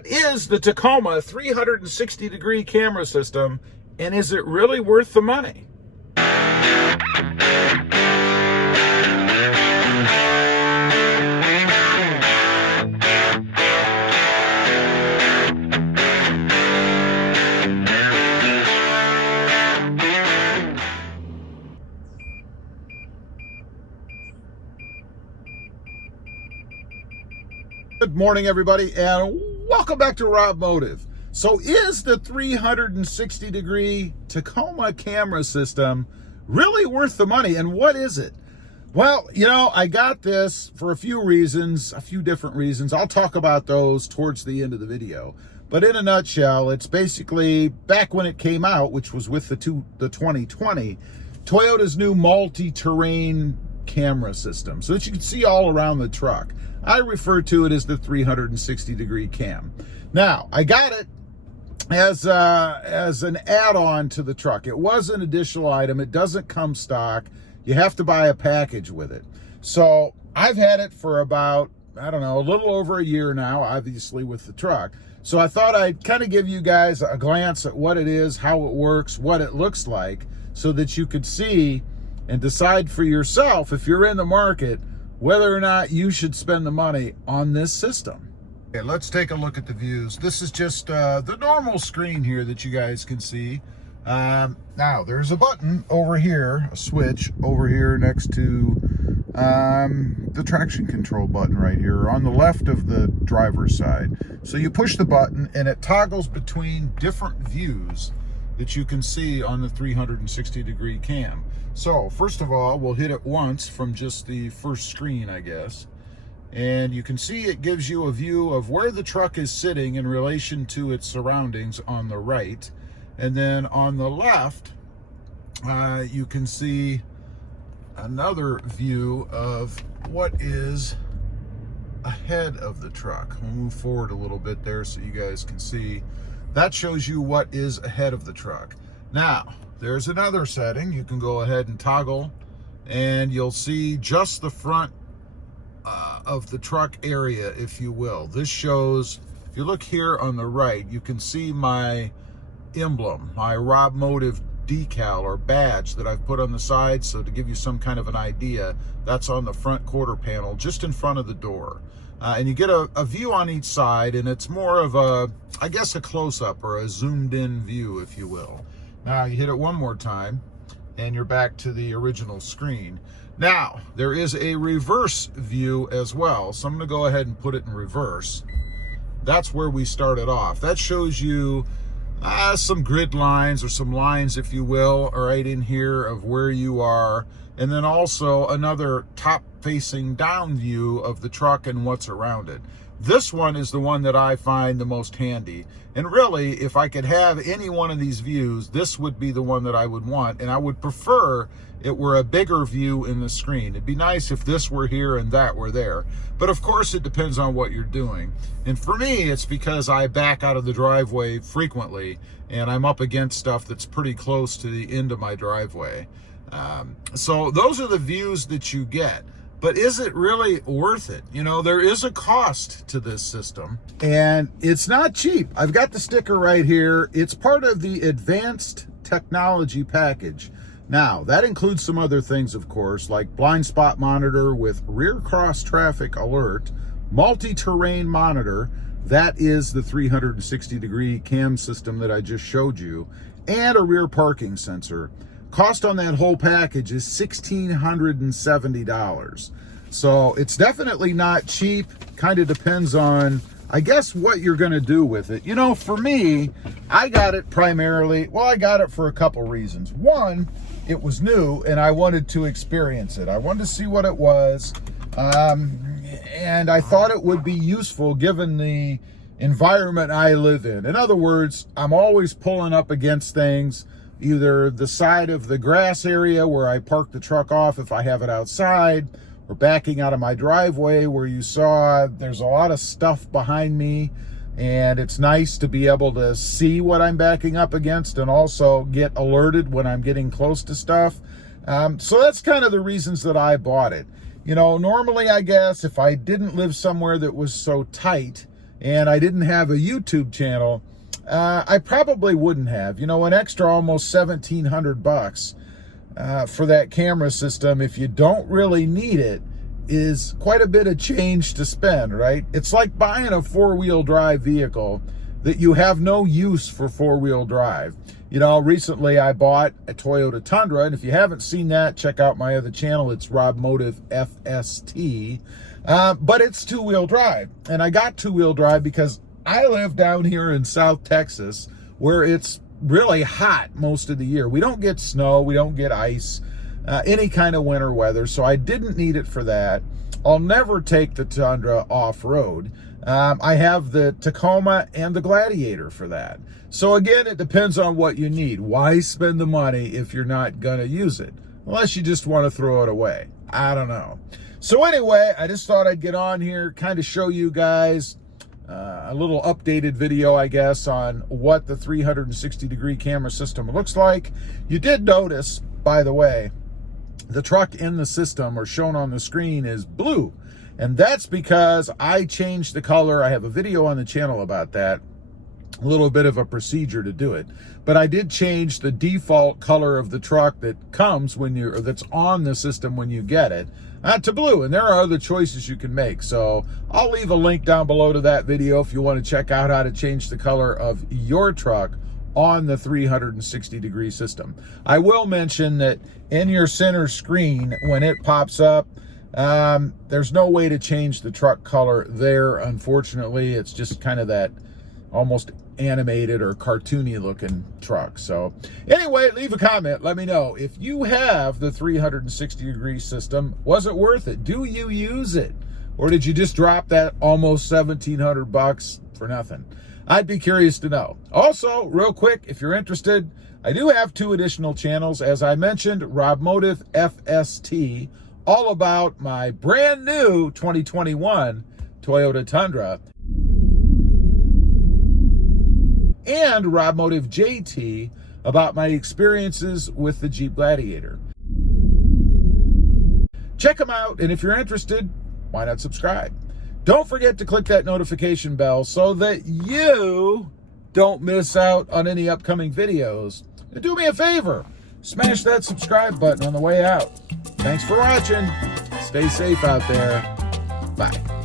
What is the Tacoma 360-degree camera system, and is it really worth the money? Good morning, everybody, and welcome back to Robmotive. So is the 360-degree Tacoma camera system really worth the money, and what is it? Well, you know, I got this for a few reasons, a few different reasons. I'll talk about those towards the end of the video. But in a nutshell, it's basically back when it came out, which was with the 2020, Toyota's new multi-terrain camera system, so that you can see all around the truck. I refer to it as the 360-degree cam. Now, I got it as an add-on to the truck. It was an additional item. It doesn't come stock. You have to buy a package with it. So I've had it for about, I don't know, a little over a year now, obviously, with the truck. So I thought I'd kind of give you guys a glance at what it is, how it works, what it looks like, so that you could see and decide for yourself, if you're in the market, whether or not you should spend the money on this system. Okay, let's take a look at the views. This is just the normal screen here that you guys can see. Now, there's a button over here, a switch over here next to the traction control button right here on the left of the driver's side. So you push the button and it toggles between different views that you can see on the 360-degree cam. So first of all, we'll hit it once from just the first screen, I guess. And you can see it gives you a view of where the truck is sitting in relation to its surroundings on the right. And then on the left, you can see another view of what is ahead of the truck. We'll move forward a little bit there so you guys can see. That shows you what is ahead of the truck. Now, there's another setting. You can go ahead and toggle, and you'll see just the front of the truck area, if you will. This shows, if you look here on the right, you can see my emblem, my Robmotive decal or badge that I've put on the side. So to give you some kind of an idea, that's on the front quarter panel, just in front of the door. And you get a view on each side, and it's more of a, I guess, a close-up or a zoomed-in view, if you will. Now, you hit it one more time, and you're back to the original screen. Now, there is a reverse view as well, so I'm going to go ahead and put it in reverse. That's where we started off. That shows you some grid lines, or some lines, if you will, right in here of where you are, and then also another top-facing down view of the truck and what's around it. This one is the one that I find the most handy. And really, if I could have any one of these views, this would be the one that I would want. And I would prefer it were a bigger view in the screen. It'd be nice if this were here and that were there. But of course, it depends on what you're doing. And for me, it's because I back out of the driveway frequently, and I'm up against stuff that's pretty close to the end of my driveway. So those are the views that you get. But is it really worth it? You know, there is a cost to this system, and it's not cheap. I've got the sticker right here. It's part of the advanced technology package. Now, that includes some other things, of course, like blind spot monitor with rear cross traffic alert, multi-terrain monitor, that is the 360-degree cam system that I just showed you, and a rear parking sensor. Cost on that whole package is $1,670. So it's definitely not cheap. Kind of depends on, I guess, what you're going to do with it. You know, for me, I got it primarily, well, I got it for a couple reasons. One, it was new and I wanted to experience it. I wanted to see what it was. And I thought it would be useful given the environment I live in. In other words, I'm always pulling up against things, either the side of the grass area where I park the truck off if I have it outside, or backing out of my driveway where you saw there's a lot of stuff behind me, and it's nice to be able to see what I'm backing up against and also get alerted when I'm getting close to stuff. So that's kind of the reasons that I bought it. You know, normally I guess if I didn't live somewhere that was so tight and I didn't have a YouTube channel, I probably wouldn't have. You know, an extra almost $1,700 for that camera system, if you don't really need it, is quite a bit of change to spend, right? It's like buying a four-wheel drive vehicle that you have no use for four-wheel drive. You know, recently I bought a Toyota Tundra, and if you haven't seen that, check out my other channel. It's Robmotive FST, but it's two-wheel drive. And I got two-wheel drive because I live down here in South Texas, where it's really hot most of the year. We don't get snow, we don't get ice, any kind of winter weather, so I didn't need it for that. I'll never take the Tundra off-road. I have the Tacoma and the Gladiator for that. So again, it depends on what you need. Why spend the money if you're not gonna use it? Unless you just want to throw it away. I don't know. So anyway, I just thought I'd get on here, kind of show you guys a little updated video, I guess, on what the 360-degree camera system looks like. You did notice, by the way, the truck in the system, or shown on the screen, is blue. And that's because I changed the color. I have a video on the channel about that. A little bit of a procedure to do it. But I did change the default color of the truck that comes when you're, or that's on the system when you get it, to blue. And there are other choices you can make. So I'll leave a link down below to that video if you want to check out how to change the color of your truck on the 360-degree system. I will mention that in your center screen, when it pops up, there's no way to change the truck color there, unfortunately. It's just kind of that almost animated or cartoony looking truck. So anyway, leave a comment. Let me know if you have the 360-degree system. Was it worth it? Do you use it? Or did you just drop that almost $1,700 for nothing? I'd be curious to know. Also, real quick, if you're interested, I do have 2 additional channels. As I mentioned, Robmotive FST, all about my brand new 2021 Toyota Tundra, and Robmotive JT, about my experiences with the Jeep Gladiator. Check them out, and if you're interested, why not subscribe? Don't forget to click that notification bell so that you don't miss out on any upcoming videos. And do me a favor, smash that subscribe button on the way out. Thanks for watching. Stay safe out there. Bye.